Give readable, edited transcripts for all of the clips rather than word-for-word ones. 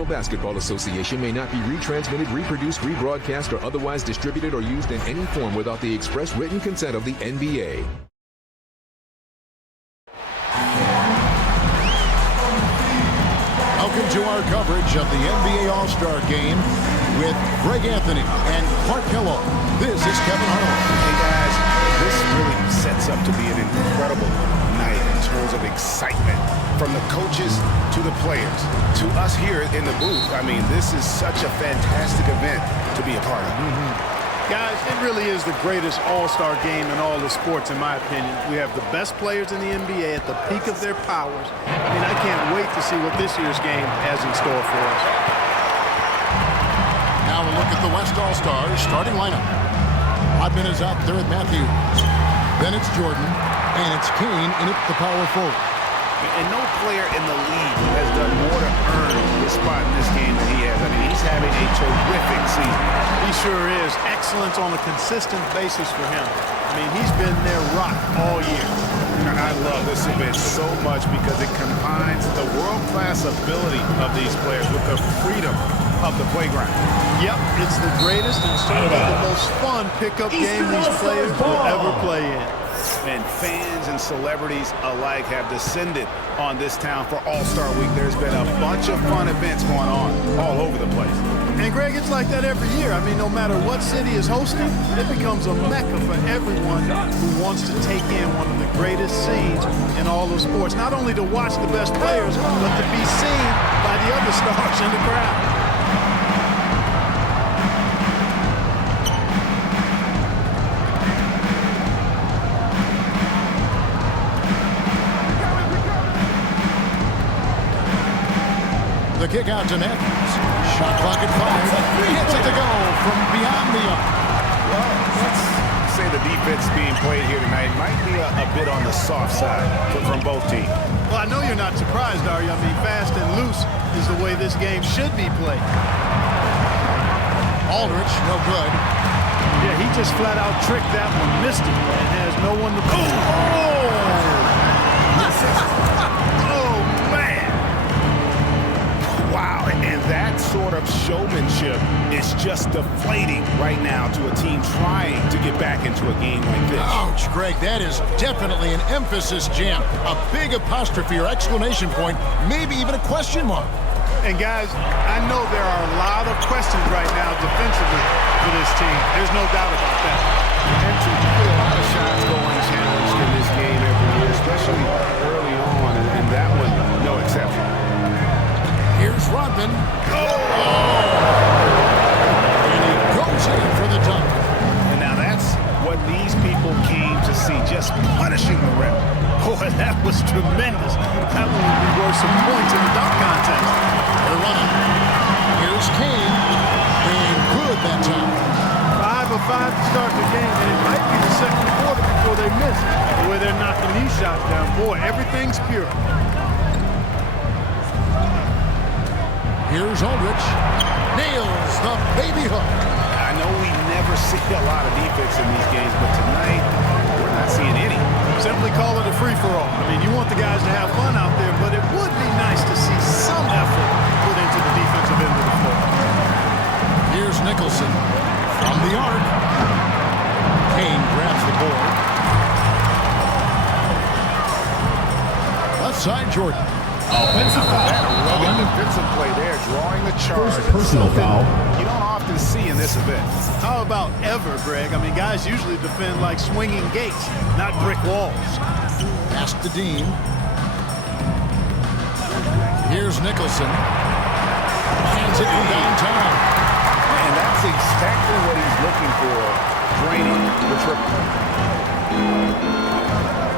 National Basketball Association may not be retransmitted, reproduced, rebroadcast, or otherwise distributed or used in any form without the express written consent of the NBA. Welcome to our coverage of the NBA All-Star Game with Greg Anthony and Clark Kellogg. This is Kevin Harlan. Hey guys, this really sets up to be an incredible night in terms of excitement. From the coaches to the players, to us here in the booth. I mean, this is such a fantastic event to be a part of. Guys, it really is the greatest all-star game in all the sports, in my opinion. We have the best players in the NBA at the peak of their powers. I mean, I can't wait to see what this year's game has in store for us. Now a look at the West All-Stars starting lineup. Rodman is out there with Matthews. Then it's Jordan, and it's Kane in at the power forward. And no player in the league has done more to earn his spot in this game than he has. I mean, he's having a terrific season. He sure is. Excellence on a consistent basis for him. I mean, he's been their rock all year. I love this event so much because it combines the world-class ability of these players with the freedom of the playground. Yep, it's the greatest and certainly the most fun pickup game these players will ever play in. And fans and celebrities alike have descended on this town for All-Star Week. There's been a bunch of fun events going on all over the place. And Greg, it's like that every year. I mean, no matter what city is hosting, it becomes a mecca for everyone who wants to take in one of the greatest scenes in all of sports. Not only to watch the best players, but to be seen by the other stars in the crowd. The kick out to Matthews. Shot clock at 5. He hits it to go from beyond the arc. Well, let's say the defense being played here tonight might be a bit on the soft side from both teams. Well, I know you're not surprised, are you? I mean, fast and loose is the way this game should be played. Aldridge, no good. Yeah, he just flat out tricked that one, missed it, and has no one to... Oh, man! Wow, and that sort of showmanship is just deflating right now to a team trying to get back into a game like this. Ouch, Greg, that is definitely an emphasis jam. A big apostrophe or exclamation point, maybe even a question mark. And guys, I know there are a lot of questions right now defensively for this team. There's no doubt about that. And typically a lot of shots go unchallenged in this game every year, especially early on, and that one, no exception. Here's Rodman. And he goes in for the dunk. And now that's what these people came to see, just punishing the rim. Boy, that was tremendous. That one would be worth some points in the dunk contest. They're running. Here's Kane. And good that time. 5 of 5 to start the game, and it might be the second quarter before they miss it. The way they're knocking these shots down. Boy, everything's pure. Here's Aldridge. Nails the baby hook. I know we never see a lot of defense in these games, but tonight we're not seeing any. Simply call it a free-for-all. I mean, you want the guys to have fun out there, but it would be nice to see some effort put into the defensive end of the floor. Here's Nicholson from the arc. Kane grabs the board. Left side, Jordan. Offensive foul. Rugged defensive play there, drawing the charge. First personal foul. You don't often see in this event. How about ever, Greg? I mean, guys usually defend like swinging gates, not brick walls. Pass to Dean. Here's Nicholson. Hands it from downtown. And that's exactly what he's looking for, draining the triple.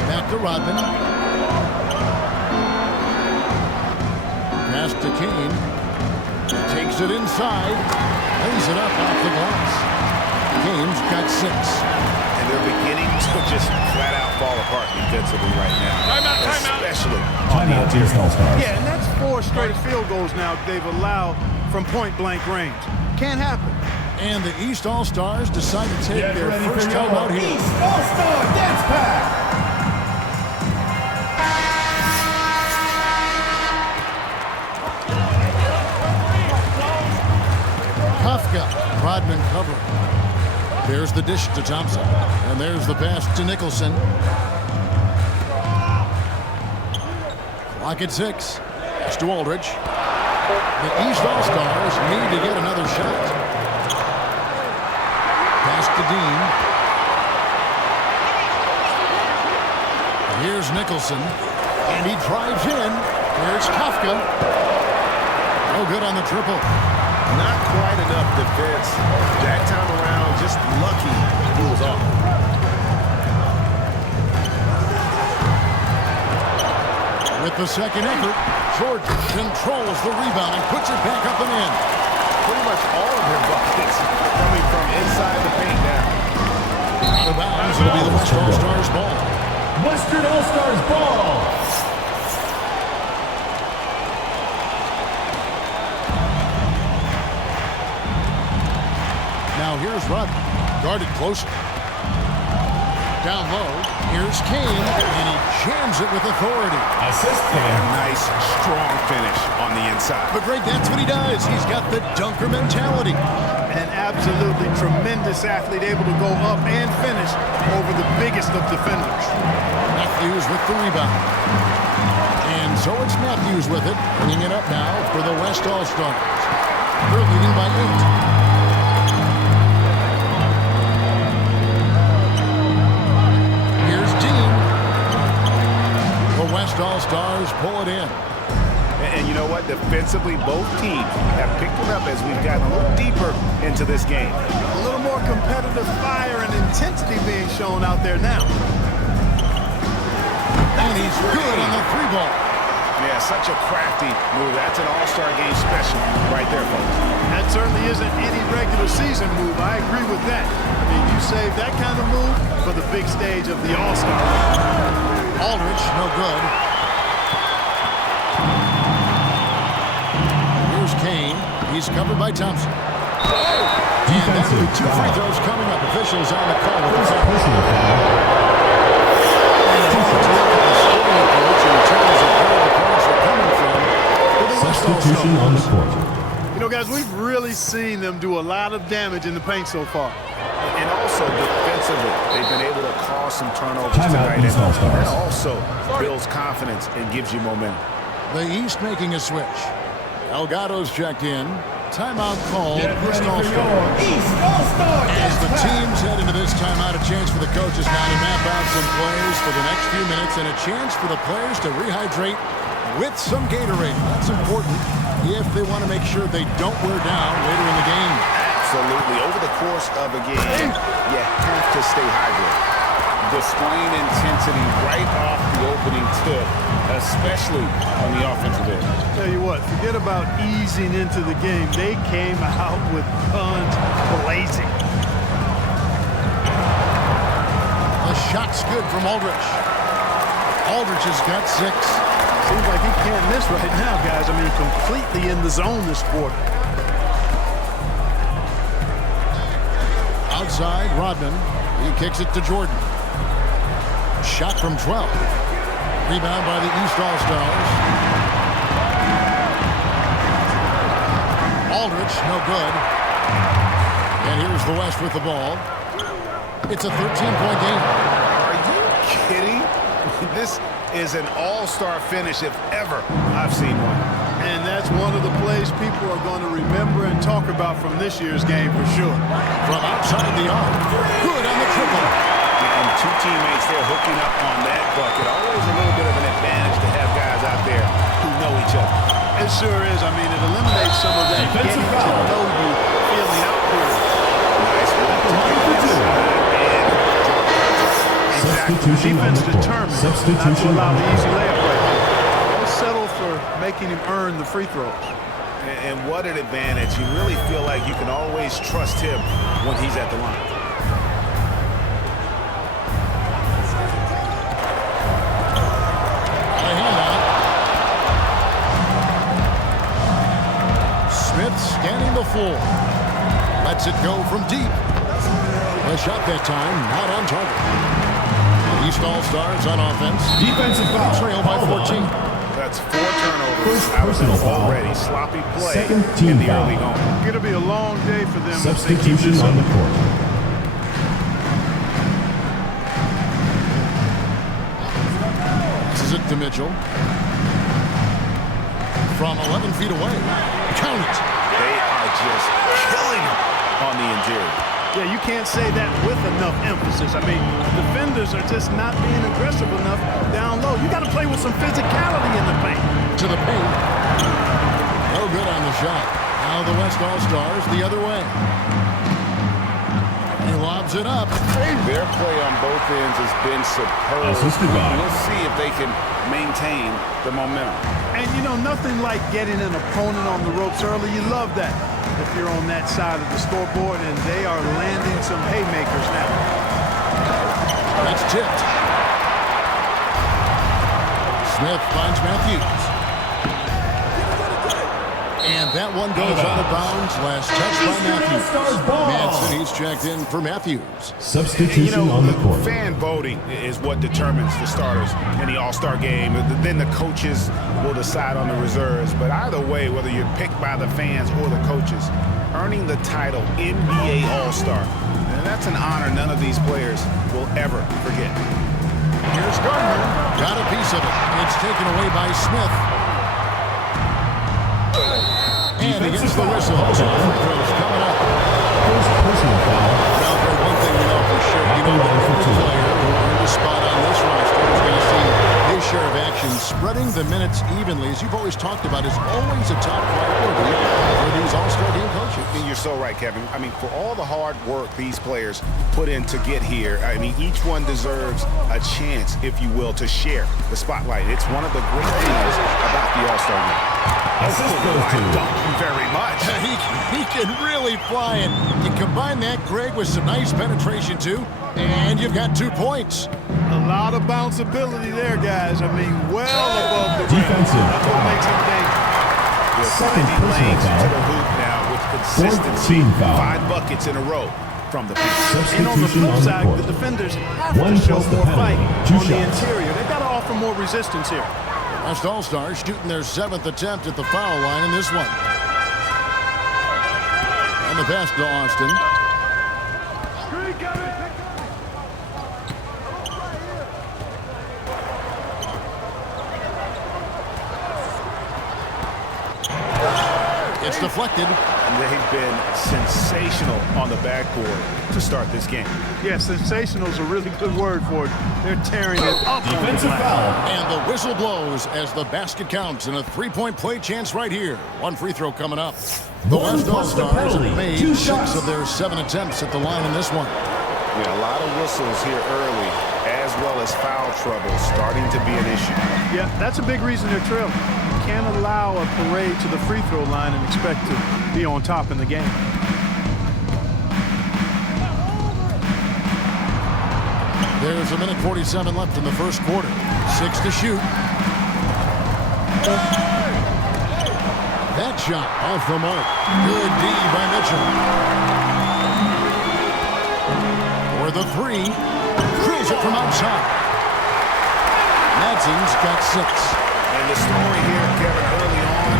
Back to Rodman. Pass to Kane. Takes it inside. Lays it up off the glass. Kane's got 6. And they're beginning to just flat out fall apart defensively right now. Timeout. Especially on the Timeout, East All-Stars. Yeah, and that's 4 straight field goals now they've allowed from point-blank range. Can't happen. And the East All-Stars decide to take their first time out here. East All-Star Dance Pack. Kafka. Rodman covered. There's the dish to Thompson. And there's the pass to Nicholson. Clock at 6. It's to Aldridge. The East All-Stars need to get another shot. Pass to Dean. Here's Nicholson. And he drives in. Here's Kafka. No good on the triple. Not quite enough defense. That time around, just lucky he was off. With the second effort, Jordan controls the rebound and puts it back up and in. Pretty much all of their buckets coming from inside the paint now. The bounds will be the West All-Stars ball. Western All-Stars ball. Now here's Rodman, guarded closer. Down low, here's Kane, and he jams it with authority. Assist A Kane. nice, strong finish on the inside. But great, that's what he does. He's got the dunker mentality. An absolutely tremendous athlete, able to go up and finish over the biggest of defenders. Matthews with the rebound. And so it's Matthews with it, bringing it up now for the West All-Stars. They're leading by 8. West All-Stars pull it in. And you know what? Defensively, both teams have picked it up as we've gotten a little deeper into this game. A little more competitive fire and intensity being shown out there now. And he's good on the three ball. Yeah, such a crafty move. That's an all-star game special right there, folks. That certainly isn't any regular season move. I agree with that. I mean, you save that kind of move for the big stage of the All-Star. Aldridge, no good. Here's Kane. He's covered by Thompson. And that'll be 2 free throws coming up. Officials on the call with the foul. Personal foul. Substitution on the court. You know, guys, we've really seen them do a lot of damage in the paint so far. And also defensively, they've been able to cause some turnovers Timeout, tonight. East All-Stars. That also builds confidence and gives you momentum. The East making a switch. Elgato's checked in. Timeout called. Get ready East for All-Stars. your East All-Star. As the teams head into this timeout, a chance for the coaches now to map out some plays for the next few minutes and a chance for the players to rehydrate with some Gatorade. That's important if they want to make sure they don't wear down later in the game. Absolutely. Over the course of a game, you have to stay hydrated. Displaying intensity right off the opening tip, especially on the offensive end. Tell you what, forget about easing into the game. They came out with guns blazing. The shot's good from Aldridge. Aldridge has got 6. Seems like he can't miss right now, guys. I mean, completely in the zone this quarter. Outside, Rodman. He kicks it to Jordan. Shot from 12. Rebound by the East All-Stars. Aldridge, no good. And here's the West with the ball. It's a 13-point game. Are you kidding? This is an all-star finish if ever I've seen one. And that's one of the plays people are going to remember and talk about from this year's game for sure. From outside the arc. Good on the triple. And 2 teammates there hooking up on that bucket. Always a little bit of an advantage to have guys out there who know each other. It sure is. I mean, it eliminates some of that getting to know you feeling out there. Nice work to get inside and Substitution on Defense the court. determined not to Substitution allow on the the easy court. layup right there. Don't settle for making him earn the free throws. And what an advantage. You really feel like you can always trust him when he's at the line. A handout. Smith scanning the floor. Lets it go from deep. The shot that time not on target. East All-Stars on offense. Defensive foul. Trail by 14. That's 4 turnovers First out of personal this foul. already sloppy play Second team in the foul. early going. It'll be a long day for them. Substitution on the court. This is it to Mitchell. From 11 feet away. Count it. They are just killing him on the interior. Yeah, you can't say that with enough emphasis. I mean, defenders are just not being aggressive enough down low. You got to play with some physicality in the paint. To the paint. No good on the shot. Now the West All-Stars the other way. He lobs it up. Their play on both ends has been superb. Assisted by. We'll see if they can maintain the momentum. And, you know, nothing like getting an opponent on the ropes early. You love that if you're on that side of the scoreboard, and they are landing some haymakers now. That's tipped. Smith finds Matthews. And that one goes out of bounds. Last touch by Matthews. Manson, he's checked in for Matthews. Substitution on the court. Fan voting is what determines the starters in the All-Star game. Then the coaches will decide on the reserves. But either way, whether you're picked by the fans or the coaches, earning the title NBA All-Star, and that's an honor none of these players will ever forget. Here's Gardner. Got a piece of it. It's taken away by Smith. And against the whistle. Free throws coming up. First personal foul. Well, Greg, one thing we know for sure, you know, every player who earned a spot on this roster is going to see his share of action. Spreading the minutes evenly, as you've always talked about, is always a top priority for these All-Star game coaches. And you're so right, Kevin. I mean, for all the hard work these players put in to get here, I mean, each one deserves a chance, if you will, to share the spotlight. It's one of the great things about the All-Star game. Assist goes to. Thank you very much. He can really fly, and you combine that, Greg, with some nice penetration, too, and you've got 2 points. A lot of bounceability there, guys. I mean, well above the rim. Defensive That's what makes him dangerous. Second Finding personal lanes foul. to the hoop now with consistency. Team foul. 5 buckets in a row from the field. And on the Substitution flip on the side, court. the defenders have One to show plus the more fight penalty. 2 on the shots. interior. They've got to offer more resistance here. West All-Stars shooting their 7th attempt at the foul line in this one. And the pass to Austin. It's deflected. They've been sensational on the backboard to start this game. Yeah, sensational is a really good word for it. They're tearing it up. Defensive foul. And the whistle blows as the basket counts, and a 3-point play chance right here. 1 free throw coming up. The One West plus the All-Stars penalty. have made 2 6 shots. of their 7 attempts at the line in this one. Yeah, a lot of whistles here early, as well as foul trouble starting to be an issue. Yeah, that's a big reason they're trailing. You can't allow a parade to the free throw line and expect to be on top in the game. There's 1:47 left in the first quarter. 6 to shoot. That shot off the mark. Good D by Mitchell. For the 3. Drills it from outside. Madsen's got 6. And the story here, Kevin, early on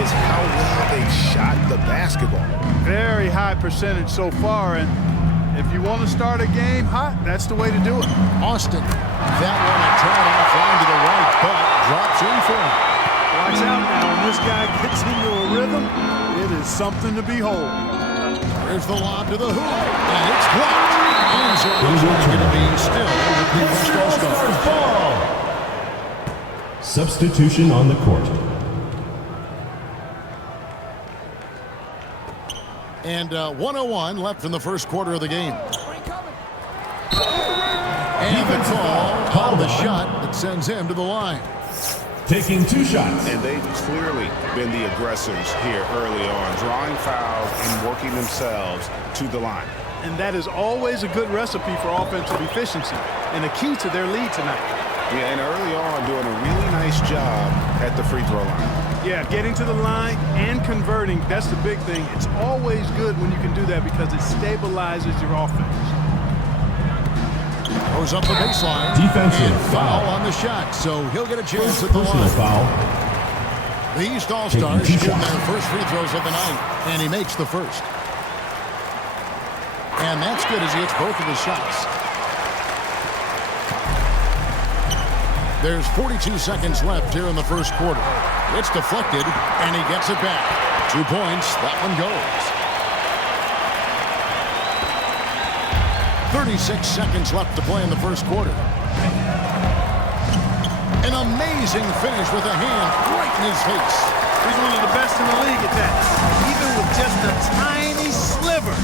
is how well they shot the basketball. Very high percentage so far, and if you want to start a game hot, that's the way to do it. Austin. That one a turn off line to the right, but drops in for him. Watch out now. When this guy gets into a rhythm, it is something to behold. There's the lob to the hoop, and it's blocked. And so it's going to be still with the West All-Stars. Ball. Substitution on the court. And 1:01 left in the first quarter of the game. And the call on the shot that sends him to the line. Taking 2 shots. And they've clearly been the aggressors here early on, drawing fouls and working themselves to the line. And that is always a good recipe for offensive efficiency and a key to their lead tonight. Yeah, and early on doing a really nice job at the free throw line. Yeah, getting to the line and converting, that's the big thing. It's always good when you can do that because it stabilizes your offense. Goes up the baseline. Defensive and foul foul. on the shot, so he'll get a chance First at the personal line. foul. The East All-Stars shooting their first free throws of the night, and he makes the first. And that's good as he hits both of his shots. There's 42 seconds left here in the first quarter. It's deflected, and he gets it back. 2 points, that one goes. 36 seconds left to play in the first quarter. An amazing finish with a hand right in his face. He's one of the best in the league at that. Even with just a tiny sliver,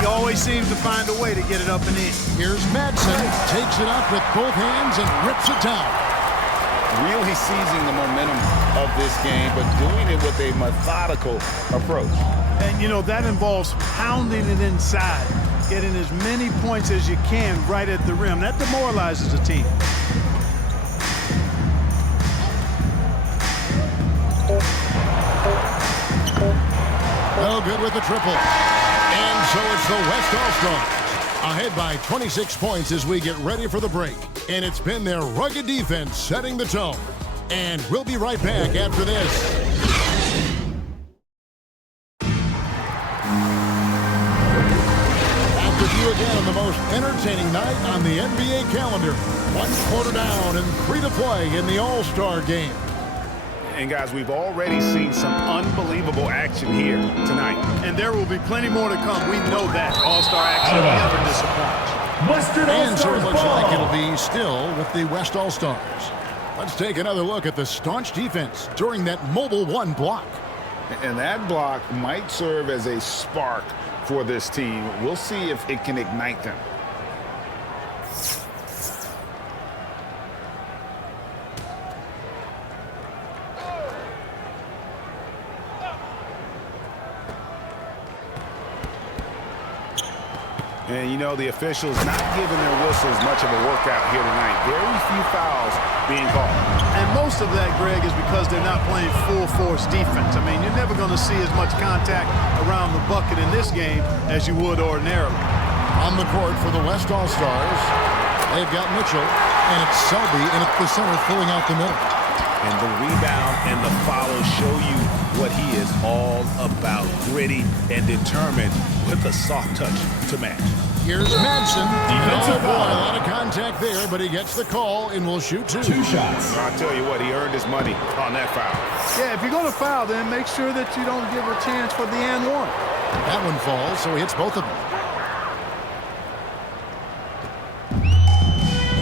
he always seems to find a way to get it up and in. Here's Madsen, takes it up with both hands and rips it down. Really seizing the momentum of this game, but doing it with a methodical approach. And, you know, that involves pounding it inside, getting as many points as you can right at the rim. That demoralizes a team. No good with the triple. And so it's the West All-Stars ahead by 26 points as we get ready for the break. And it's been their rugged defense setting the tone. And we'll be right back after this. Back with you again on the most entertaining night on the NBA calendar. 1 quarter down and 3 to play in the All-Star game. And guys, we've already seen some unbelievable action here tonight. And there will be plenty more to come. We know that. All-Star action never disappoints. Western And so it All-Stars looks like ball. it'll be still with the West All-Stars. Let's take another look at the staunch defense during that mobile one block. And that block might serve as a spark for this team. We'll see if it can ignite them. And, you know, the officials not giving their whistles much of a workout here tonight. Very few fouls being called. And most of that, Greg, is because they're not playing full-force defense. I mean, you're never going to see as much contact around the bucket in this game as you would ordinarily. On the court for the West All-Stars, they've got Mitchell, and it's Selby in at the center filling out the middle. And the rebound and the follow show you what he is all about. Gritty and determined with a soft touch to match. Here's Madsen. Defensive Oh boy, foul. a lot of contact there, but he gets the call and will shoot 2. 2 shots. I'll tell you what, he earned his money on that foul. Yeah, if you're going to foul, then make sure that you don't give a chance for the and one. That one falls, so he hits both of them.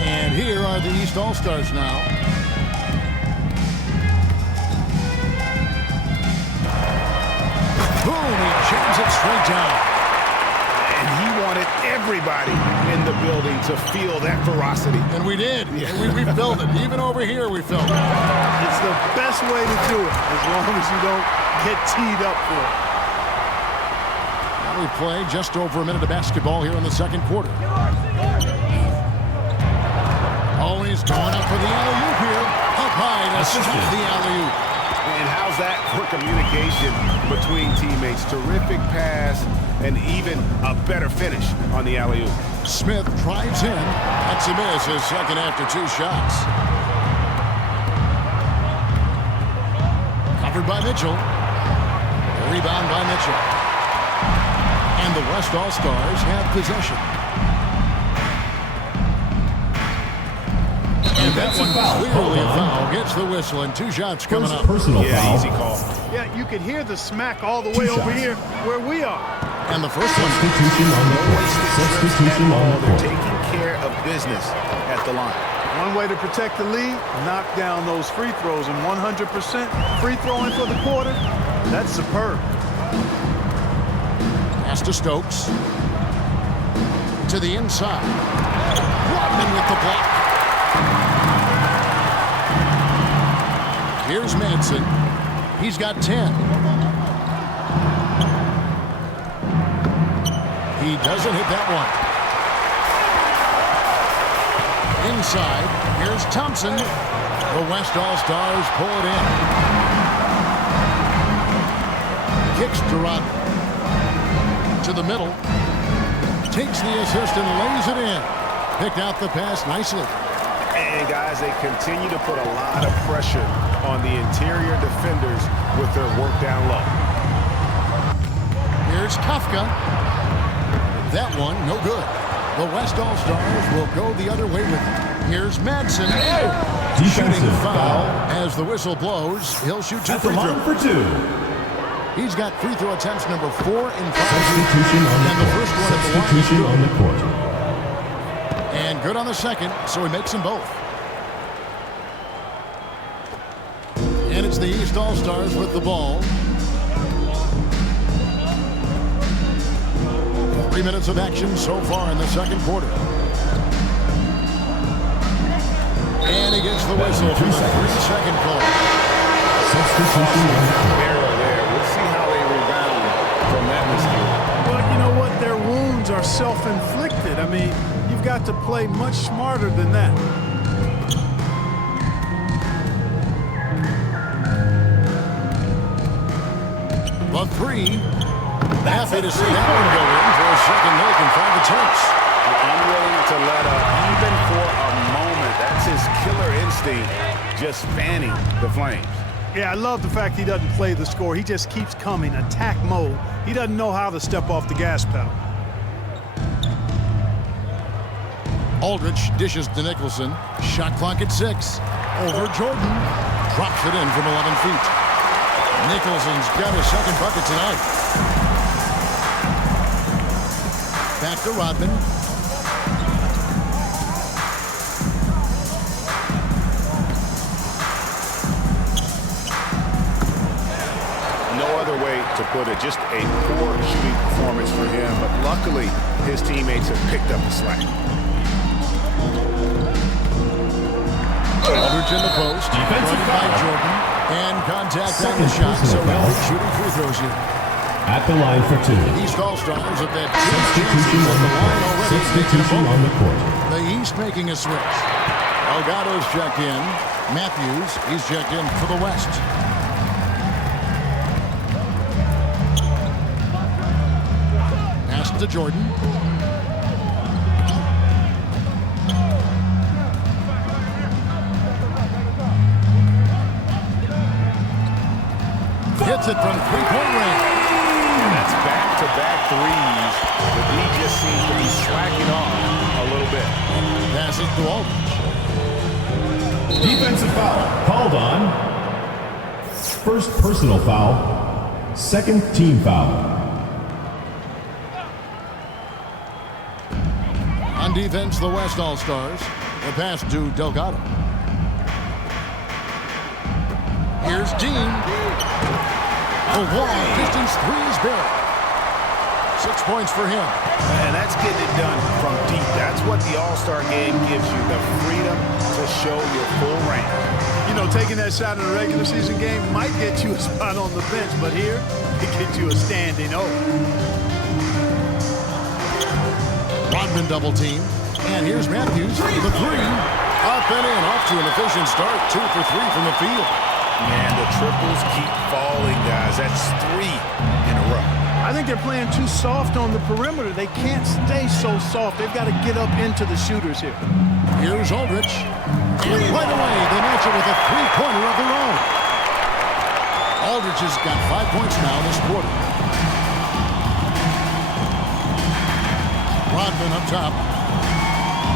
And here are the East All-Stars now. Boom, he jams it straight down. And he wanted everybody in the building to feel that ferocity. And we did. Yeah. And we felt it. Even over here, we felt it. It's the best way to do it, as long as you don't get teed up for it. Now we play just over a minute of basketball here in the second quarter. Oh, he's going up for the alley-oop here. Up high to stop the alley-oop. And how's that for communication between teammates? Terrific pass and even a better finish on the alley-oop. Smith drives in. That's a miss, his second after 2 shots. Covered by Mitchell. Rebound by Mitchell. And the West All-Stars have possession. And that one clearly a foul. Gets the whistle and 2 shots coming up. Personal Yeah, foul. easy call. Yeah, you could hear the smack all the way over here where we are. And the first one. Substitution on the court. Substitution on the They're court. taking care of business at the line. One way to protect the lead, knock down those free throws, and 100% free throwing for the quarter, that's superb. Pass to Stokes. To the inside. Rodman with the block. Here's Madsen. He's got 10. He doesn't hit that one. Inside, here's Thompson. The West All-Stars pull it in. Kicks to Rodman. To the middle. Takes the assist and lays it in. Picked out the pass nicely. And guys, they continue to put a lot of pressure on the interior defenders with their work down low. Here's Kafka. That one, no good. The West All-Stars will go the other way with it. Here's Madsen. Shooting foul as the whistle blows. He'll shoot 2 free throws. For 2. He's got free throw attempts number 4 in 5. Substitution on the And the court. first one at the line is Substitution good. on the court. And good on the second, so he makes them both. And it's the East All-Stars with the ball. 3 minutes of action so far in the second quarter. And he gets the whistle for the 3-second call. Substitution on the court. Error there. We'll see how they rebound from that mistake. Well, you know what? Their wounds are self-inflicted. I mean, you've got to play much smarter than that. The 3. Happy to see that one go in for a second make and 5 attempts. Unwilling to let up even for a moment. That's his killer instinct, just fanning the flames. Yeah, I love the fact he doesn't play the score. He just keeps coming, attack mode. He doesn't know how to step off the gas pedal. Aldridge dishes to Nicholson. Shot clock at 6. Over Jordan. Drops it in from 11 feet. Nicholson's got his second bucket tonight. Back to Rodman. No other way to put it. Just a poor shooting performance for him. But luckily, his teammates have picked up the slack. Aldridge in the post. Defensive Guarded by foul. Jordan. And contact on Second the shot, so personal he'll be foul. shooting free throws here. At the line for 2. East All-Stars have had 2 Substitution chances on at the the line court. already. Substitution on the court. The East making a switch. Delgado's checked in. Matthews, he's checked in for the West. Pass to Jordan. Hits it from three-point range. That's back-to-back threes. The D just seems to be slacking off a little bit. Passes to Aldridge. Defensive foul called on. First personal foul. Second team foul. On defense, the West All-Stars. The pass to Delgado. Here's Dean. A long-distance three is buried. 6 points for him. And that's getting it done from deep. That's what the All-Star game gives you, the freedom to show your full range. You know, taking that shot in a regular season game might get you a spot on the bench, but here, it gets you a standing O. Rodman double team. And here's Matthews for the 3. Up and in, off to an efficient start. 2 for 3 from the field. And the triples keep falling, guys. That's 3 in a row. I think they're playing too soft on the perimeter. They can't stay so soft. They've got to get up into the shooters here. Here's Aldridge. And right away, they match it with a three-pointer of their own. Aldridge has got 5 points now this quarter. Rodman up top.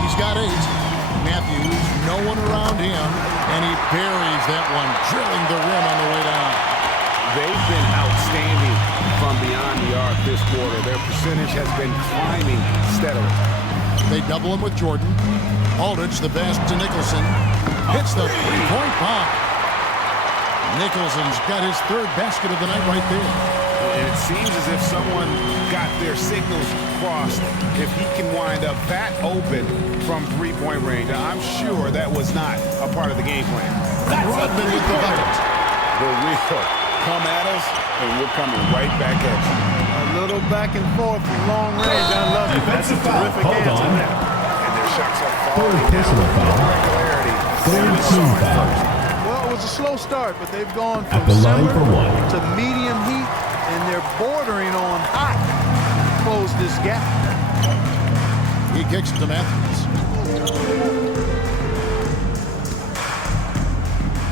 He's got 8. Matthews, no one around him, and he buries that one, drilling the rim on the way down. They've been outstanding from beyond the arc this quarter. Their percentage has been climbing steadily. They double him with Jordan. Aldridge, the pass to Nicholson. Hits the three-point bomb. Nicholson's got his 3rd basket of the night right there. And it seems as if someone got their signals crossed. If he can wind up that open from three-point range, I'm sure that was not a part of the game plan. Rodman with the bucket. The wheel come at us, and we're coming right back at you. A little back and forth from long range. I love it. That's a Defensive foul. terrific Hold answer on. there. And their shots are Third falling down personal with foul. regularity. Third We saw team it foul. first. Well, it was a slow start, but they've gone At from the line simmer for 1. to medium heat, and they're bordering on hot to close this gap. He kicks to Matthews.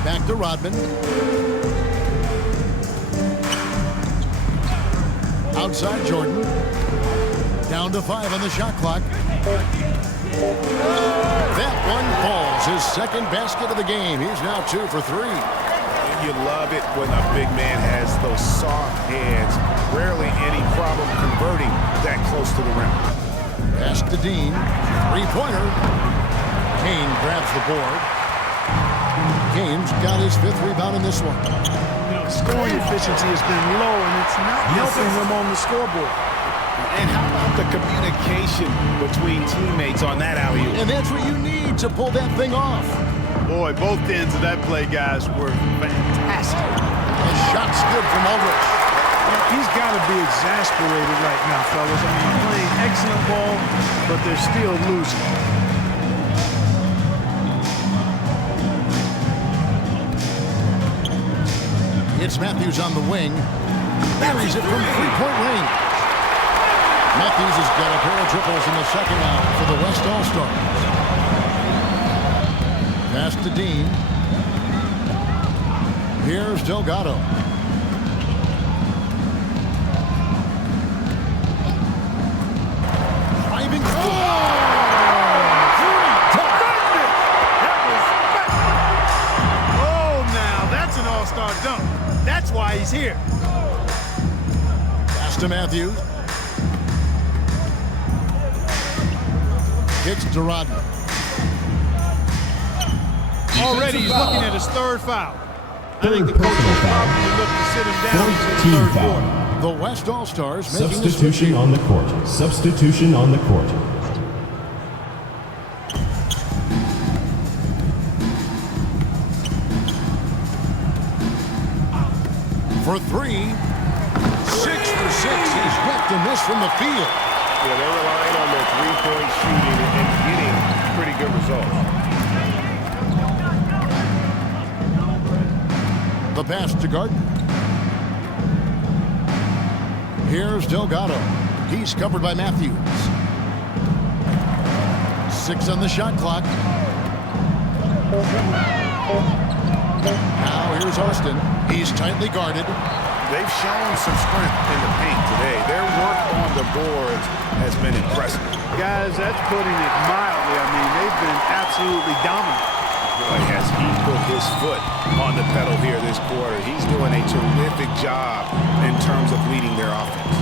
Back to Rodman. Outside Jordan. Down to 5 on the shot clock. That one falls. His second basket of the game. He's now 2 for 3. You love it when a big man has those soft hands. Rarely any problem converting that close to the rim. Pass to Dean. Three-pointer. Kane grabs the board. Kane's got his 5th rebound in this one. You know, scoring efficiency has been low, and it's not helping them on the scoreboard. And how about the communication between teammates on that alley-oop? And that's what you need to pull that thing off. Boy, both ends of that play, guys, were fantastic. The shot's good from Aldridge. He's got to be exasperated right now, fellas. I mean, playing excellent ball, but they're still losing. It's Matthews on the wing. Buries it from three-point range. Matthews has got a pair of triples in the second round for the West All-Stars. Pass to Dean. Here's Delgado. Driving. Now that's an all-star dunk. That's why he's here. Pass to Matthews. Kicks to Rodman. Already he's looking at his 3rd foul. I think the Third coach personal will foul. probably look to sit him down until the 14th 3rd foul. quarter. The West All-Stars making a switch. Substitution on the court. Substitution on the court. For 3. 6 for 6. He's yet to miss from the field. Yeah, they're relying on their three-point shooting and getting pretty good results. The pass to Gardner. Here's Delgado. He's covered by Matthews. 6 on the shot clock. Now here's Austin. He's tightly guarded. They've shown some strength in the paint today. Their work on the boards has been impressive. Guys, that's putting it mildly. I mean, they've been absolutely dominant. Boy, has he put his foot on the pedal here this quarter. He's doing a terrific job in terms of leading their offense.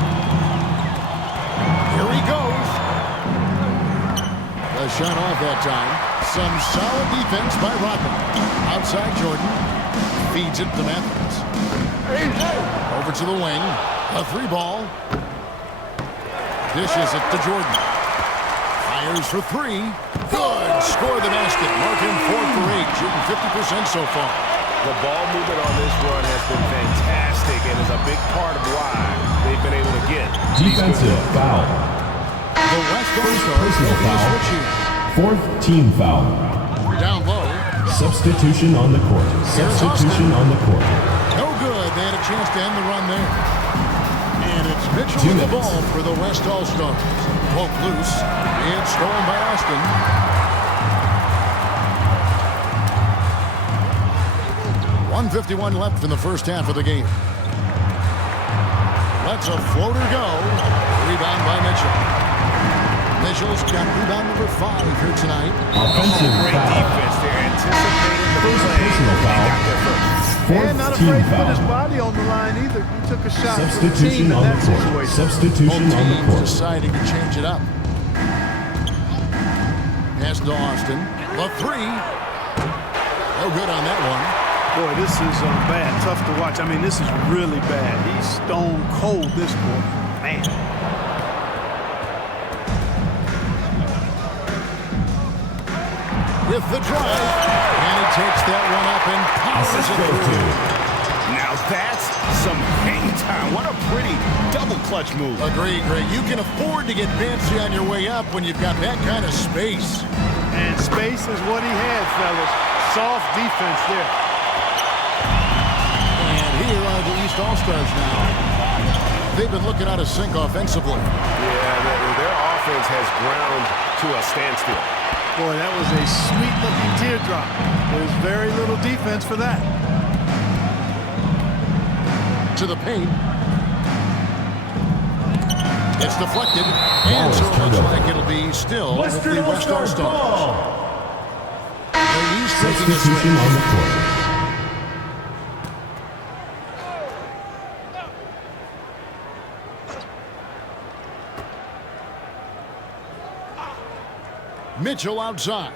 Here he goes. The shot off that time. Some solid defense by Rodman. Outside Jordan. Feeds it to Matthews. Over to the wing. A 3-ball. Dishes it to Jordan. Fires for 3. Good. Score the basket. Mark him 4 for 8. Shooting 50% so far. The ball movement on this run has been fantastic and is a big part of why they've been able to get Defensive foul. The West All-Stars Personal making a foul. switch here. 4th team foul. Down low. Substitution on the court. Substitution on the court. No good. They had a chance to end the run there. And it's Mitchell 2 with the minutes. ball for the West All-Stars. Poked loose. It's stolen by Austin. .151 left in the first half of the game. Lets a floater go. Rebound by Mitchell. Mitchell's got rebound number 5 here tonight. Offensive great foul. defense. They're anticipating the First play. personal They foul. got there first. And not 4th team afraid to put his foul. body on the line either. He took a shot for the team Substitution in on that the court. situation. Substitution Both on the teams court. deciding to change it up. Pass to Austin. The 3. No good on that one. Boy, this is bad. Tough to watch. I mean, this is really bad. He's stone cold this quarter. Man. With the drive. And he takes that one up and powers Assist it goes through. to Now that's some hang time. What a pretty double clutch move. Agree, Greg. You can afford to get fancy on your way up when you've got that kind of space. And space is what he had, fellas. Soft defense there. And here are the East All-Stars now. They've been looking out of sync offensively. Yeah, their offense has ground to a standstill. Boy, that was a sweet-looking teardrop. There's very little defense for that. To the paint. It's deflected. And so it looks like it'll be still with the West All-Stars. The East making a switch. Substitution on the court. Mitchell outside.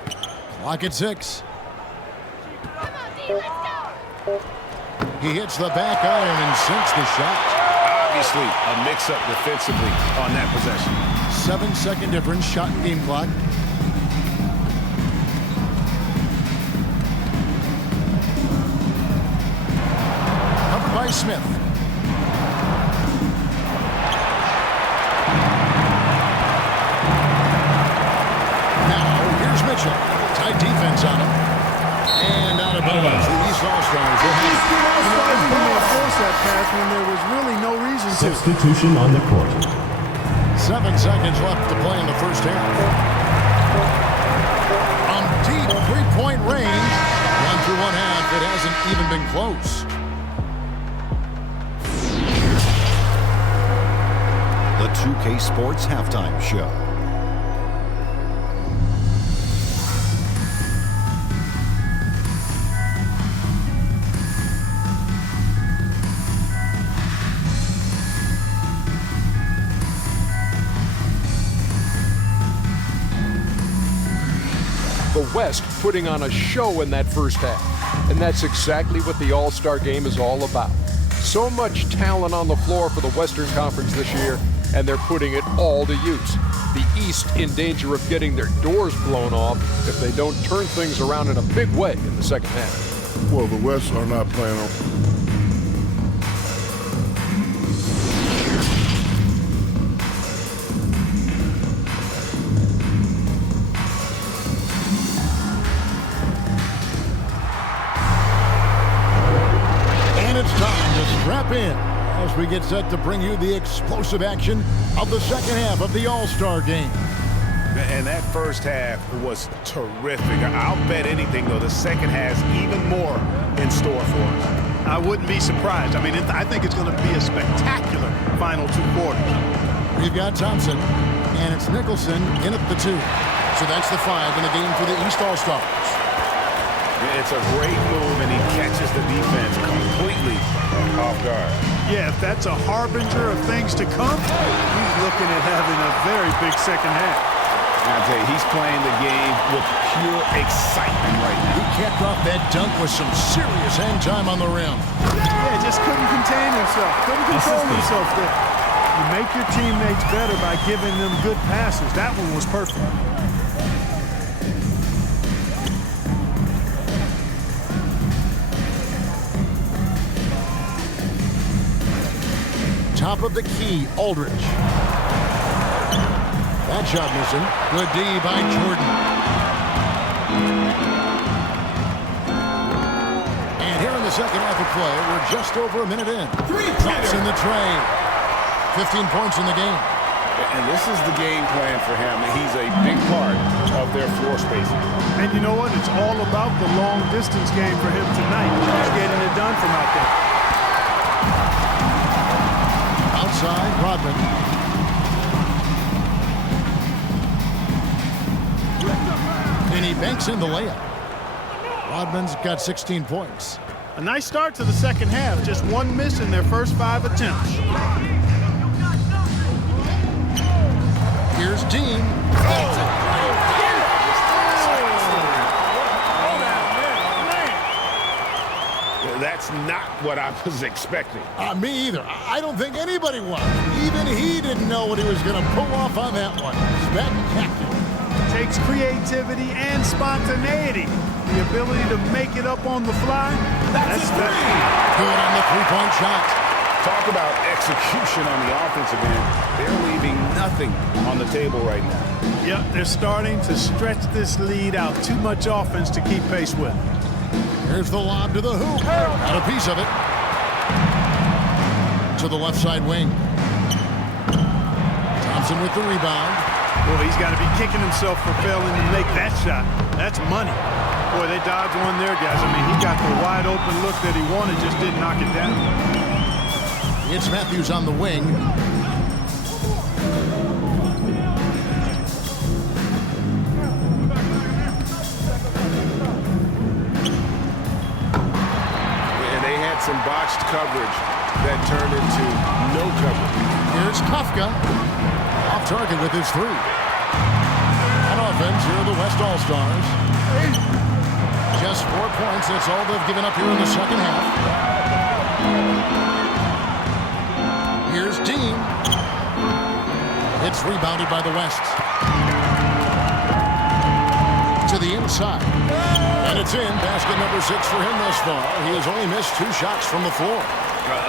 Clock at 6. He hits the back iron and sinks the shot. Obviously, a mix-up defensively on that possession. 7-second difference, shot and game clock. Covered by Smith. Mitchell. Tight defense on him. And out of bounds. The East All-Stars. Force that pass when there was really no reason to. Substitution on the court. 7 seconds left to play in the first half. From deep three-point range. Run through one half. It hasn't even been close. The 2K Sports Halftime Show. The West putting on a show in that first half. And that's exactly what the All-Star game is all about. So much talent on the floor for the Western Conference this year, and they're putting it all to use. The East in danger of getting their doors blown off if they don't turn things around in a big way in the second half. Well, the West are not playing on. Strap in as we get set to bring you the explosive action of the second half of the All-Star game. And that first half was terrific. I'll bet anything, though, the second has even more in store for us. I wouldn't be surprised. I mean, I think it's going to be a spectacular final 2 quarters. We've got Thompson, and it's Nicholson in at the 2. So that's the 5 in the game for the East All-Stars. It's a great move, and he catches the defense completely off guard. Yeah, if that's a harbinger of things to come, he's looking at having a very big second half. I'll tell you, he's playing the game with pure excitement right now. He capped off that dunk with some serious hang time on the rim. Yeah, just couldn't contain himself. Couldn't control himself there. You make your teammates better by giving them good passes. That one was perfect. Top of the key, Aldridge. That shot missing. Good D by Jordan. And here in the second half of play, we're just over a minute in. Drops in the tray. 15 points in the game. And this is the game plan for him. He's a big part of their floor spacing. And you know what? It's all about the long distance game for him tonight. He's getting it done from out there. Outside, Rodman. And he banks in the layup. Rodman's got 16 points. A nice start to the second half. Just one miss in their first 5 attempts. Here's Dean. That's not what I was expecting. Me either. I don't think anybody was. Even he didn't know what he was going to pull off on that one. Spectacular. Takes creativity and spontaneity. The ability to make it up on the fly. That's special. Good on the three-point shot. Talk about execution on the offensive end. They're leaving nothing on the table right now. Yep, they're starting to stretch this lead out. Too much offense to keep pace with. Here's the lob to the hoop. Got a piece of it. To the left side wing. Thompson with the rebound. Well, he's got to be kicking himself for failing to make that shot. That's money. Boy, they dodged one there, guys. I mean, he got the wide open look that he wanted, just didn't knock it down. It's Matthews on the wing. And they had some botched coverage that turned into no coverage. Here's Kafka. Off target with his three. On offense, here are the West All-Stars. Just 4 points. That's all they've given up here in the second half. Here's Dean. It's rebounded by the West. To the inside. And it's in. Basket number 6 for him thus far. He has only missed 2 shots from the floor.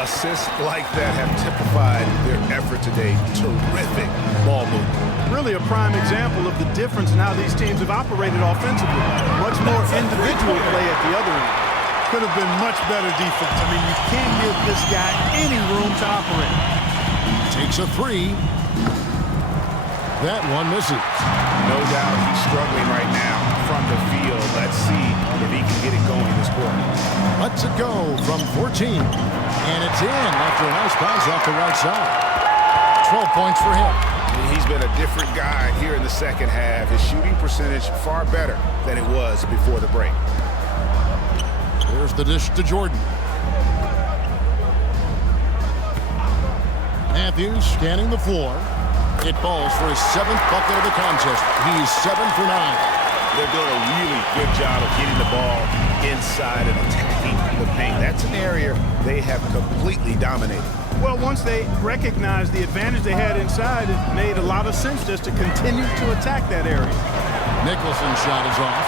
Assists like that have typified their effort today. Terrific ball movement. Really a prime example of the difference in how these teams have operated offensively. Much more individual play at the other end. Could have been much better defense. I mean, you can't give this guy any room to operate. Takes a 3. That one misses. No doubt he's struggling right now from the field. Let's see if he can get it going this quarter. Lets it go from 14. And it's in after a nice bounce off the right side. 12 points for him. He's been a different guy here in the second half. His shooting percentage far better than it was before the break. There's the dish to Jordan. Matthews scanning the floor. It falls for his 7th bucket of the contest. He's 7 for 9. They're doing a really good job of getting the ball inside and attacking the paint. That's an area they have completely dominated. Well, once they recognized the advantage they had inside, it made a lot of sense just to continue to attack that area. Nicholson's shot is off.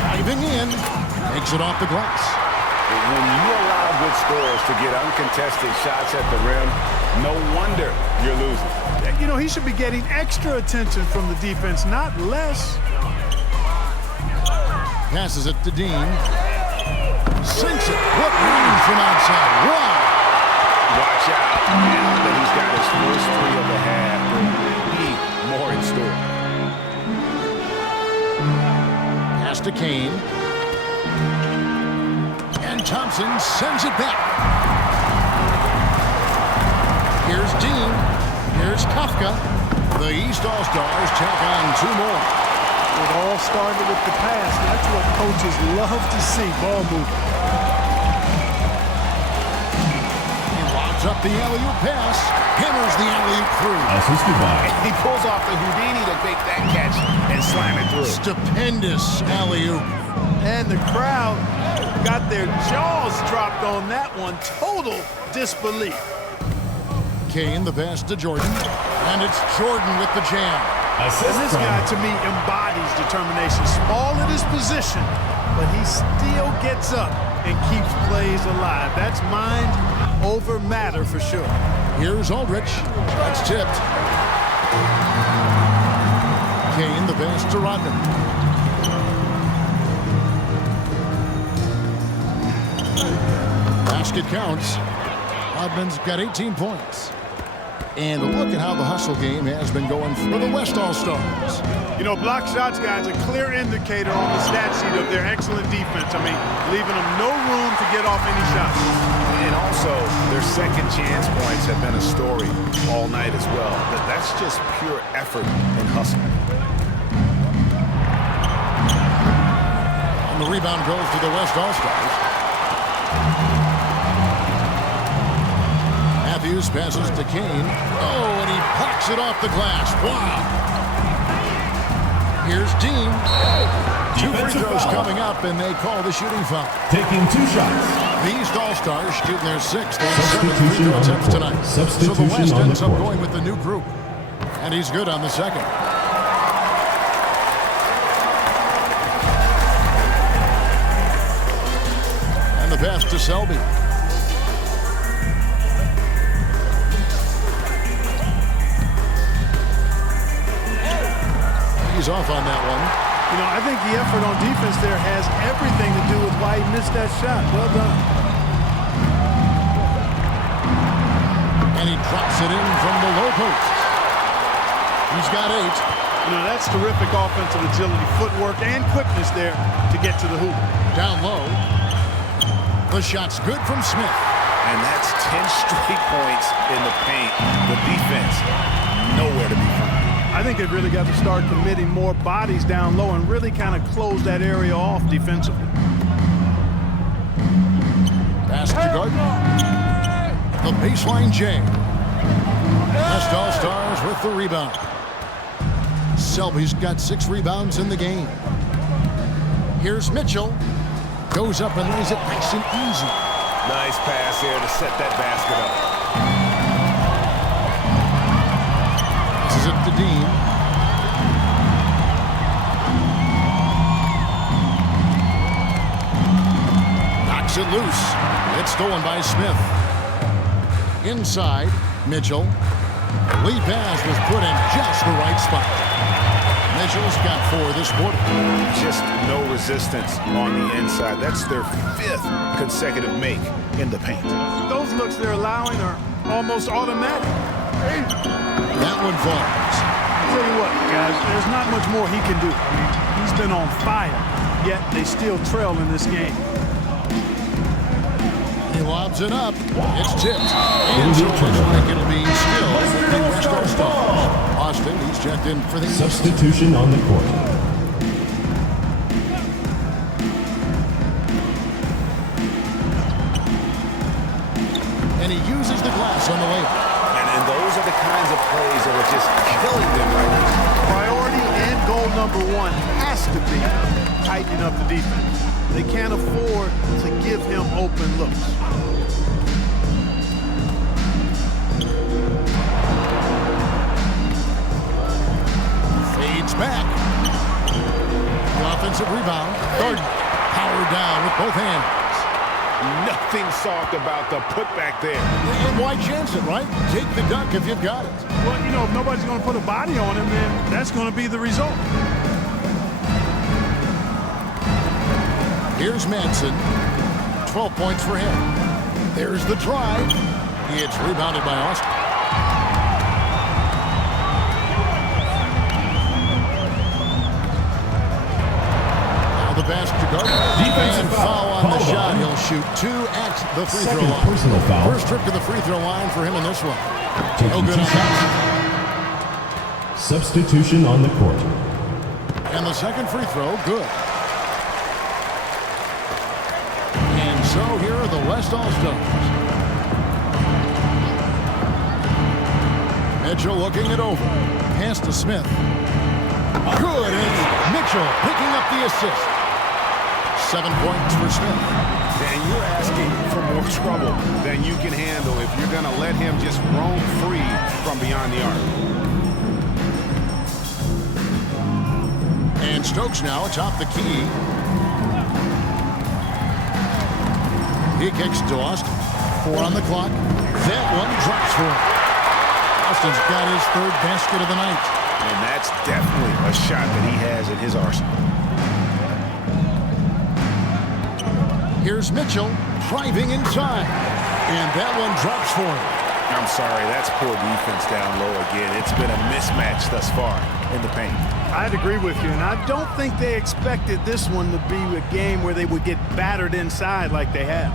Driving in, takes it off the glass. When you allow good scorers to get uncontested shots at the rim, no wonder you're losing. You know, he should be getting extra attention from the defense, not less. Passes it to Dean. Sinks it. What range from outside. Wow. Watch out. Now that he's got his first 3 of the half, more in store. Pass to Kane. And Thompson sends it back. Here's Dean. Here's Kafka. The East All-Stars tack on 2 more. It all started with the pass. That's what coaches love to see, ball movement. He lobs up the alley-oop pass. Hammers the alley-oop through. Assisted by. He pulls off the Houdini to make that catch and slam it through. Stupendous alley-oop. And the crowd got their jaws dropped on that one. Total disbelief. Kane, the pass to Jordan. And it's Jordan with the jam. And this guy, to me, embodies determination. Small at his position, but he still gets up and keeps plays alive. That's mind over matter for sure. Here's Aldrich. That's tipped. Kane, the pass to Rodman. Basket counts. Rodman's got 18 points. And look at how the hustle game has been going for the West All-Stars. You know, block shots, guys, a clear indicator on the stat sheet of their excellent defense. I mean, leaving them no room to get off any shots. And also, their second chance points have been a story all night as well. That's just pure effort and hustle. And the rebound goes to the West All-Stars. Matthews passes to Kane. Oh, and he packs it off the glass. Wow. Here's Dean. 2 free throws coming up, and they call the shooting foul. Taking 2 shots. The East All-Stars shooting their 6th and 7th free throw attempts tonight. So the West ends up going with the new group. And he's good on the second. And the pass to Selby. He's off on that one. You know, I think the effort on defense there has everything to do with why he missed that shot. Well done. And he drops it in from the low post. He's got 8. You know, that's terrific offensive agility, footwork, and quickness there to get to the hoop. Down low. The shot's good from Smith. And that's 10 straight points in the paint. The defense, nowhere to be found. I think they've really got to start committing more bodies down low and really kind of close that area off defensively. Pass to Gardner. The baseline J. West All-Stars with the rebound. Selby's got 6 rebounds in the game. Here's Mitchell. Goes up and lays it nice and easy. Nice pass here to set that basket up. This is it to Dean. Knocks it loose. It's stolen by Smith. Inside, Mitchell. The lead pass was put in just the right spot. Mitchell's got 4 this quarter. Just no resistance on the inside. That's their 5th consecutive make in the paint. Those looks they're allowing are almost automatic. That one falls. I'll tell you what, guys, there's not much more he can do. I mean, he's been on fire, yet they still trail in this game. He lobs it up. It's tipped. And so looks like it'll be still the West All-Stars. Austin, he's checked in for the Substitution on the court. And he uses the glass on the layup. And those are the kinds of plays that are just killing them right now. Priority and goal number 1 has to be tightening up the defense. They can't afford to give him open looks. Fades back. The offensive rebound. Gardner powered down with both hands. Nothing soft about the putback there. And why chance it, right? Take the dunk if you've got it. Well, you know, if nobody's going to put a body on him, then that's going to be the result. Here's Manson. 12 points for him. There's the drive. It's rebounded by Austin. Now the pass to Gardner. Defensive foul on the Foul shot. on. He'll shoot 2 at the free throw Second line. personal foul. First trip to the free throw line for him in this one. Taking No good 2 on shots. that. Substitution on the court. And the second free throw, good. And so here are the West All-Stars. Mitchell looking it over. Pass to Smith. Good, and Mitchell picking up the assist. 7 points for Smith. And you're asking for more trouble than you can handle if you're going to let him just roam free from beyond the arc. And Stokes now atop the key. He kicks to Austin. 4 on the clock. That one drops for him. Austin's got his 3rd basket of the night. And that's definitely a shot that he has in his arsenal. Here's Mitchell driving inside. And that one drops for him. I'm sorry, that's poor defense down low again. It's been a mismatch thus far in the paint. I'd agree with you, and I don't think they expected this one to be a game where they would get battered inside like they have.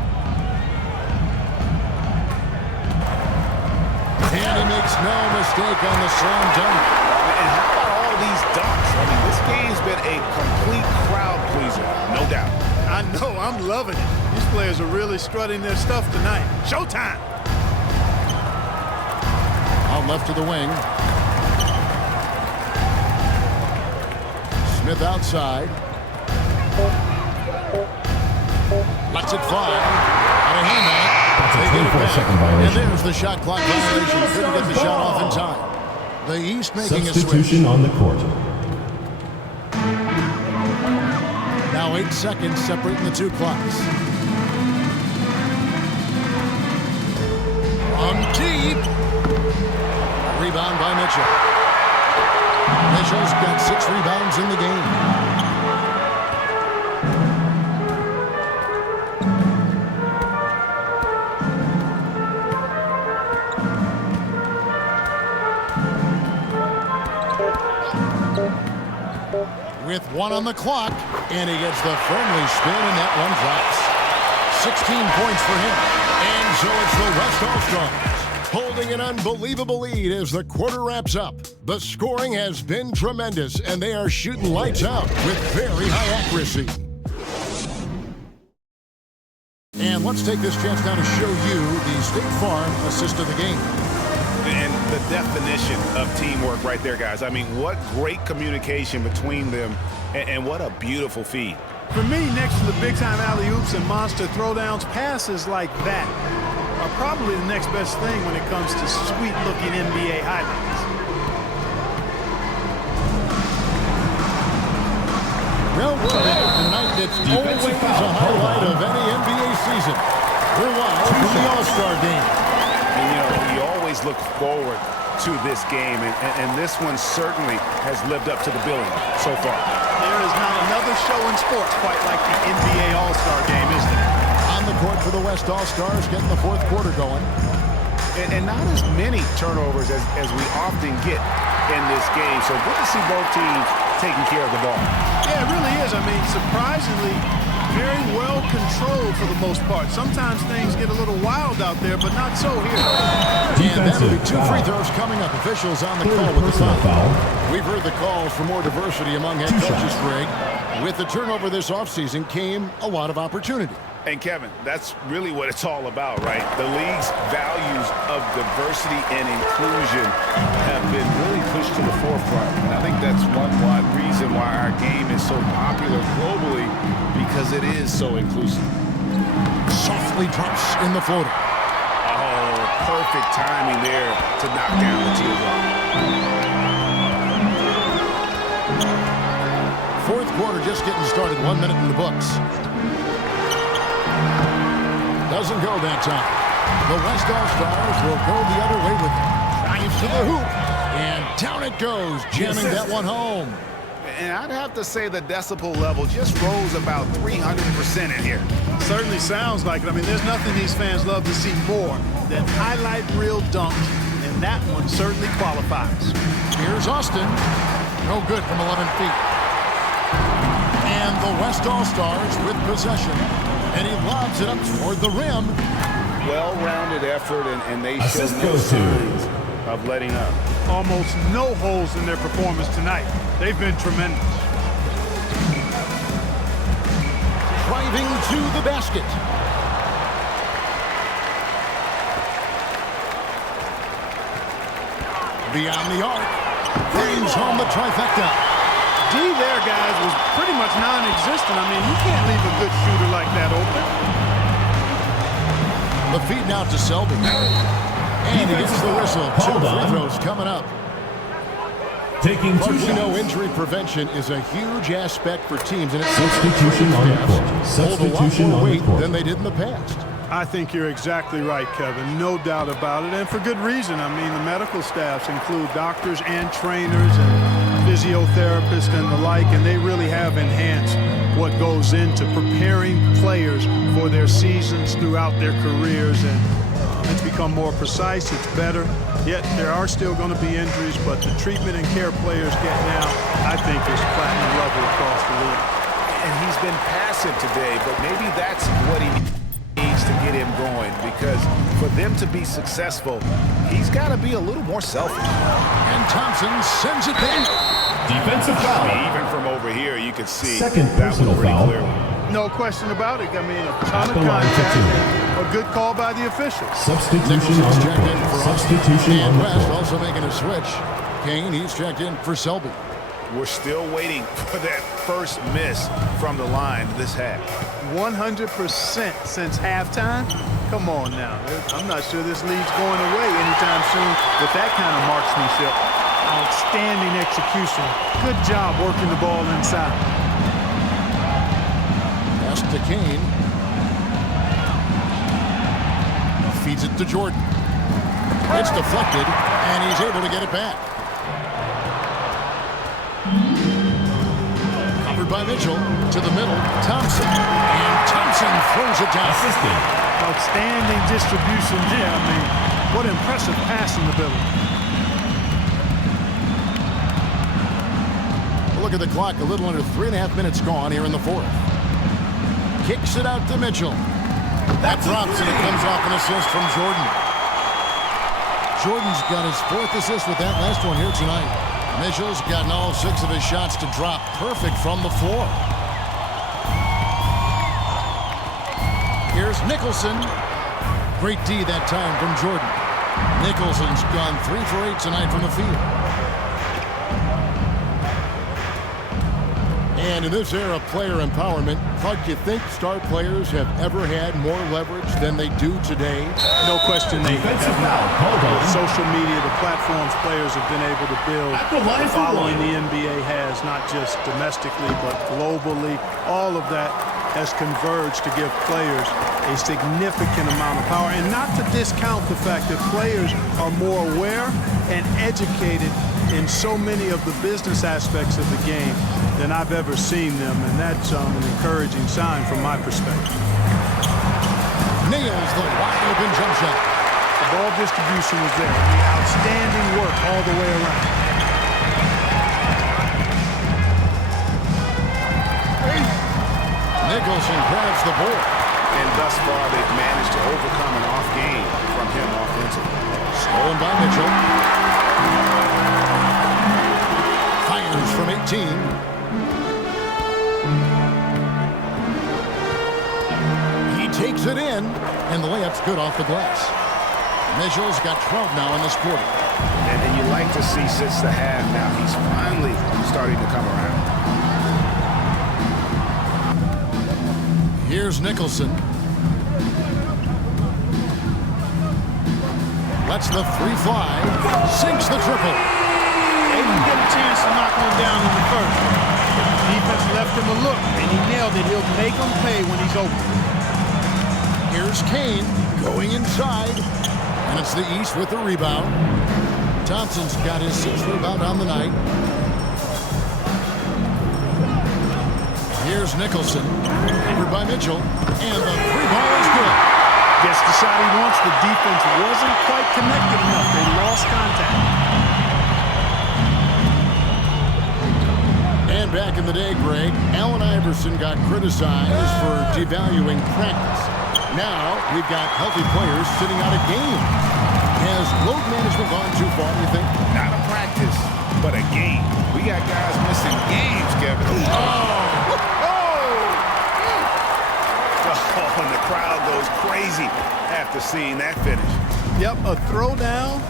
And he makes no mistake on the slam dunk. And how about all these dunks? I mean, this game's been a complete crowd pleaser, no doubt. I know, I'm loving it. These players are really strutting their stuff tonight. Showtime! Out left to the wing. Smith outside. Lets it fly. Out of hand on it. That's a They get it 24-second back. violation. And there's the shot clock violation. Couldn't get the shot off in time. The East making a switch. Substitution on the court. Now 8 seconds separating the 2 clocks. On deep. Rebound by Mitchell. Mitchell's got 6 rebounds in the game. with 1 on the clock, and he gets the friendly spin, and that one drops. 16 points for him. And so it's the West All-Stars holding an unbelievable lead as the quarter wraps up. The scoring has been tremendous, and they are shooting lights out with very high accuracy. And let's take this chance now to show you the State Farm assist of the game. And the definition of teamwork right there, guys. I mean, what great communication between them, and what a beautiful feed. For me, next to the big-time alley-oops and monster throwdowns, passes like that are probably the next best thing when it comes to sweet-looking NBA highlights. Well, tonight it's always a highlight of any NBA season. We're live from the All-Star game. And, you know, you always look forward to this game, and this one certainly has lived up to the billing so far. There is not another show in sports quite like the NBA All-Star game, is there? On the court for the West All-Stars, getting the fourth quarter going. And not as many turnovers as we often get in this game, so good to see both teams taking care of the ball. Yeah, it really is. I mean, surprisingly, very well controlled for the most part. Sometimes things get a little wild out there, but not so here. And that'll be 2 free throws coming up. Officials on the call with the foul. We've heard the calls for more diversity among head coaches, Greg. With the turnover this offseason came a lot of opportunity. And Kevin, that's really what it's all about, right? The league's values of diversity and inclusion have been really pushed to the forefront. And I think that's one reason why our game is so popular globally, because it is so inclusive. Softly drops in the floater. Oh, perfect timing there to knock down the teardrop. Fourth quarter just getting started. 1 minute in the books. Doesn't go that time. The West All-Stars will go the other way with it. Drives to the hoop. And down it goes, jamming that one home. And I'd have to say the decibel level just rose about 300% in here. Certainly sounds like it. I mean, there's nothing these fans love to see more than highlight reel dunks, and that one certainly qualifies. Here's Austin. No good from 11 feet. And the West All-Stars with possession. And he lobs it up toward the rim. Well-rounded effort, and they show no signs of letting up. Almost no holes in their performance tonight. They've been tremendous. Driving to the basket. Beyond the arc. Brings home the trifecta. D there, guys, was pretty much non-existent. I mean, you can't leave a good shooter like that open. The feed now to Selby. And he gets the whistle. 2 free throws coming up. Taking 2 shots. We know injury prevention is a huge aspect for teams, and it's Substitution on the court. Substitution on the court. than they did in the past. I think you're exactly right, Kevin. No doubt about it, and for good reason. I mean, the medical staffs include doctors and trainers and physiotherapists and the like, and they really have enhanced what goes into preparing players for their seasons throughout their careers, and it's become more precise, it's better. Yet there are still going to be injuries, but the treatment and care players get now, I think, is platinum level across the league. And he's been passive today, but maybe that's what he needs to get him going, because for them to be successful, he's got to be a little more selfish. And Thompson sends it back. Defensive foul. Even from over here, you could see Second that personal one pretty foul. clearly. No question about it. I mean, a ton of the line for contact. A good call by the officials. Substitution on the court. Substitution on And the West court. also making a switch. Kane, he's checked in for Selby. We're still waiting for that first miss from the line this half. 100% since halftime. Come on now. I'm not sure this lead's going away anytime soon with that kind of marksmanship. Outstanding execution. Good job working the ball inside. Pass to Kane. Feeds it to Jordan. It's deflected, and he's able to get it back. Covered by Mitchell. To the middle. Thompson. And Thompson throws it down. Assisted. Outstanding distribution there. I mean, what impressive passing ability. Look at the clock, a little under 3.5 minutes gone here in the fourth. Kicks it out to Mitchell. That drops, and it comes off an assist from Jordan. Jordan's got his 4th assist with that last one here tonight. Mitchell's gotten all 6 of his shots to drop. Perfect from the floor. Here's Nicholson. Great D that time from Jordan. Nicholson's gone 3 for 8 tonight from the field. And in this era of player empowerment, Clark, do you think star players have ever had more leverage than they do today? No question they have. With social media, the platforms players have been able to build, the following the NBA has, not just domestically, but globally. All of that has converged to give players a significant amount of power. And not to discount the fact that players are more aware and educated in so many of the business aspects of the game than I've ever seen them, and that's an encouraging sign from my perspective. Nails the wide open jump shot. The ball distribution was there. Outstanding work all the way around. Nicholson grabs the board. And thus far, they've managed to overcome an off game from him offensively. Stolen by Mitchell. Fires from 18. He takes it in, and the layup's good off the glass. Mitchell's got 12 now in this quarter. And you like to see since the half now, he's finally starting to come around. Here's Nicholson. Lets the 3 fly. Sinks the triple. They didn't get a chance to knock one down in the first. The defense left him a look, and he nailed it. He'll make him pay when he's open. Here's Kane going inside. And it's the East with the rebound. Thompson's got his 6th rebound on the night. Here's Nicholson. Favored by Mitchell. And the 3-ball is good. Gets the shot he wants. The defense wasn't quite connected enough. They lost contact. And back in the day, Greg, Allen Iverson got criticized for devaluing practice. Now we've got healthy players sitting out a game. Has load management gone too far, you think? Not a practice, but a game. We got guys missing games, Kevin. And the crowd goes crazy after seeing that finish. Yep, a throwdown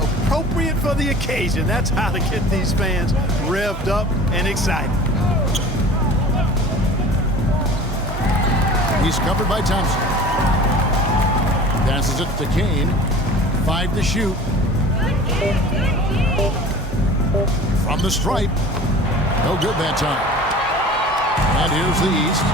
appropriate for the occasion. That's how to get these fans revved up and excited. He's covered by Thompson. Passes it to Kane. 5 to shoot. From the stripe. No good that time. And here's the East.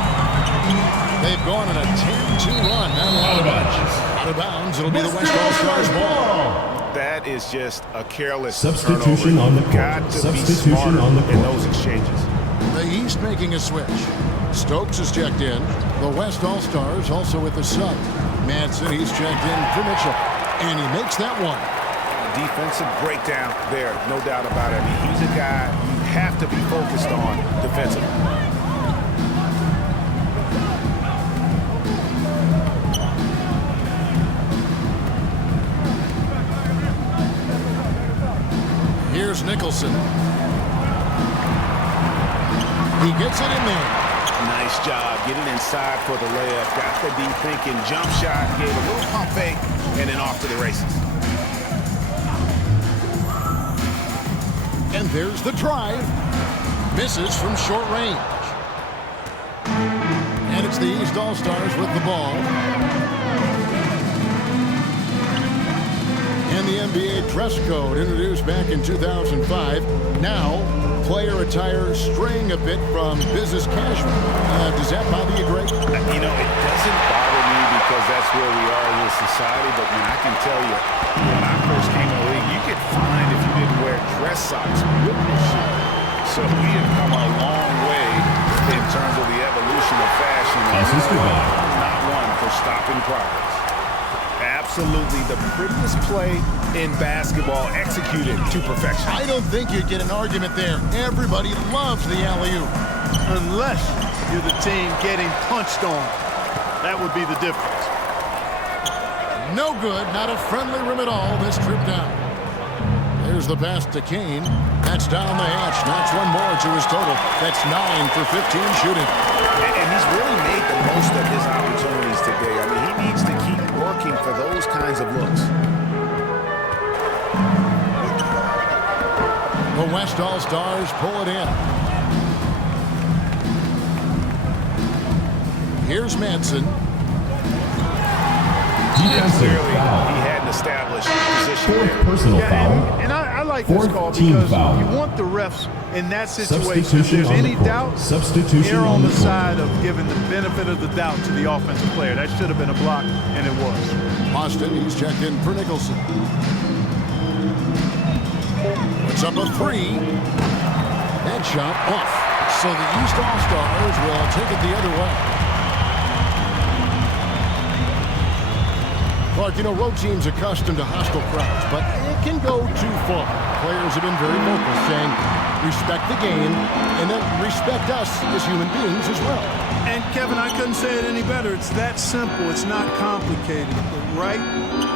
They've gone on a 10-2 run. Out of bounds. It'll be the West All-Stars ball. That is just a careless Substitution turnover. on the court. Got to Substitution be smarter on the court. in those exchanges. The East making a switch. Stokes is checked in. The West All-Stars also with the sub. Madsen, he's checked in for Mitchell. And he makes that one. A defensive breakdown there, no doubt about it. I mean, he's a guy you have to be focused on defensively. Here's Nicholson. He gets it in there. Nice job getting inside for the layup. Got the D thinking jump shot, gave a little pump fake, and then off to the races. And there's the drive. Misses from short range. And it's the East All-Stars with the ball. And the NBA dress code introduced back in 2005. Now, player attire straying a bit from business casual. Does that bother you, Greg? You know, it doesn't bother me because that's where we are in this society. But I can tell you, when I first came in the league, you get fined if you didn't wear dress socks with your shoe. So we have come a long way in terms of the evolution of fashion. I'm not one for stopping progress. absolutely the prettiest play in basketball, executed to perfection. I don't think you'd get an argument there. Everybody loves the alley-oop. Unless you're the team getting punched on. That would be the difference. No good. Not a friendly rim at all this trip down. There's the pass to Kane. That's down the hatch. Knocks one more to his total. That's 9 for 15 shooting. And he's really made the most of his opportunities today. I mean, he needs to keep working for those kinds of looks. The West All-Stars pull it in. Here's Manson. Clearly, he hadn't established position Fourth there. personal foul. And I like this call Fourth team because foul. you want the refs in that situation. If Substitution there's on any the court. doubt, Substitution err on the court. side of giving the benefit of the doubt to the offensive player. That should have been a block, and it was. Austin, he's checked in for Nicholson. Puts up a three. That shot off. So the East All-Stars will take it the other way. Clark, you know, road teams accustomed to hostile crowds, but it can go too far. Players have been very vocal, saying, respect the game, and then respect us as human beings as well. And, Kevin, I couldn't say it any better. It's that simple. It's not complicated. The right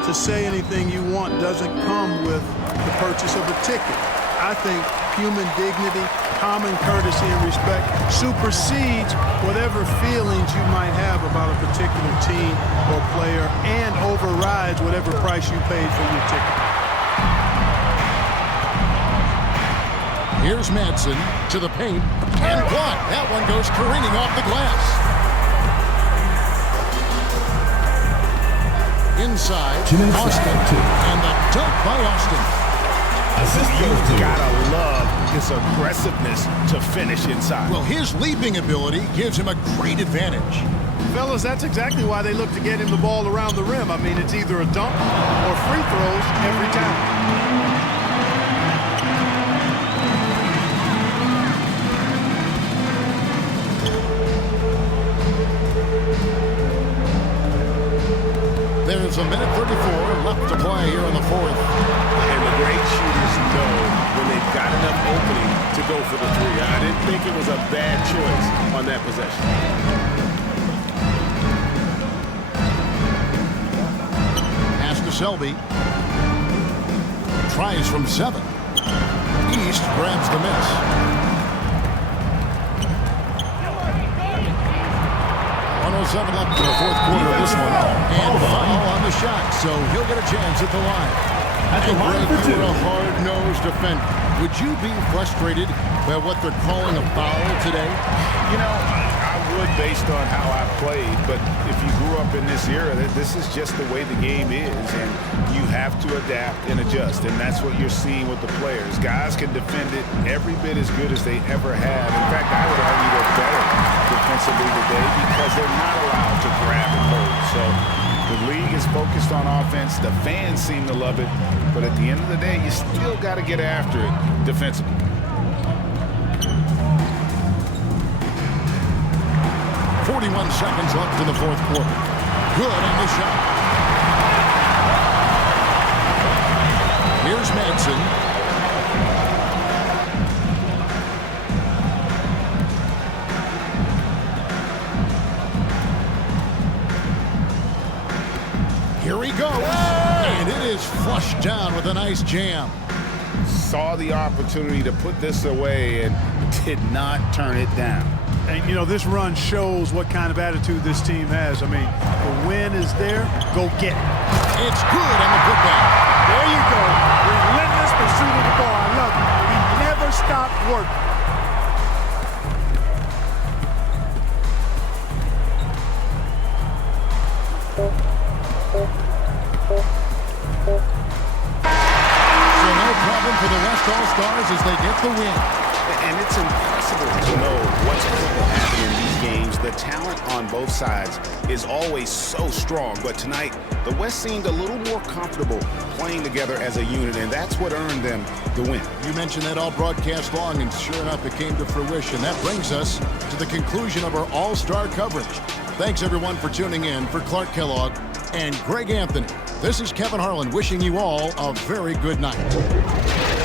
to say anything you want doesn't come with the purchase of a ticket. I think human dignity, common courtesy, and respect supersedes whatever feelings you might have about a particular team or player and overrides whatever price you paid for your ticket. Here's Madsen to the paint, and blocked. That one goes careening off the glass. Inside, Austin, and the dunk by Austin. You've gotta love his aggressiveness to finish inside. Well, his leaping ability gives him a great advantage. Fellas, that's exactly why they look to get him the ball around the rim. I mean, it's either a dunk or free throws every time. There's a minute 34 left to play here in the fourth. And the great shooters know when they've got enough opening to go for the three. I didn't think it was a bad choice on that possession. Pass to Selby. Tries from 7. East grabs the miss. 107 left in the fourth quarter of this one. And foul on the shot, so he'll get a chance at the line. And Greg, you were a hard-nosed defender. Would you be frustrated by what they're calling a foul today? You know, I would based on how I played, but if you grew up in this era, this is just the way the game is, and you have to adapt and adjust, and that's what you're seeing with the players. Guys can defend it every bit as good as they ever have. In fact, I would argue they're better defensively today because they're not allowed to grab and hold. So the league is focused on offense. The fans seem to love it, but at the end of the day, you still got to get after it defensively. Seconds left in the fourth quarter. Good on the shot. Here's Madsen. Here we go. And it is flushed down with a nice jam. Saw the opportunity to put this away and did not turn it down. And, you know, this run shows what kind of attitude this team has. I mean, the win is there. Go get it. It's good on the putback. There you go. Relentless pursuit of the ball. I love it. He never stopped working. So no problem for the West All-Stars as they get the win. And it's impossible to know what's going to happen in these games. The talent on both sides is always so strong. But tonight, the West seemed a little more comfortable playing together as a unit, and that's what earned them the win. You mentioned that all broadcast long, and sure enough, it came to fruition. That brings us to the conclusion of our All-Star coverage. Thanks, everyone, for tuning in. For Clark Kellogg and Greg Anthony, This is Kevin Harlan wishing you all a very good night.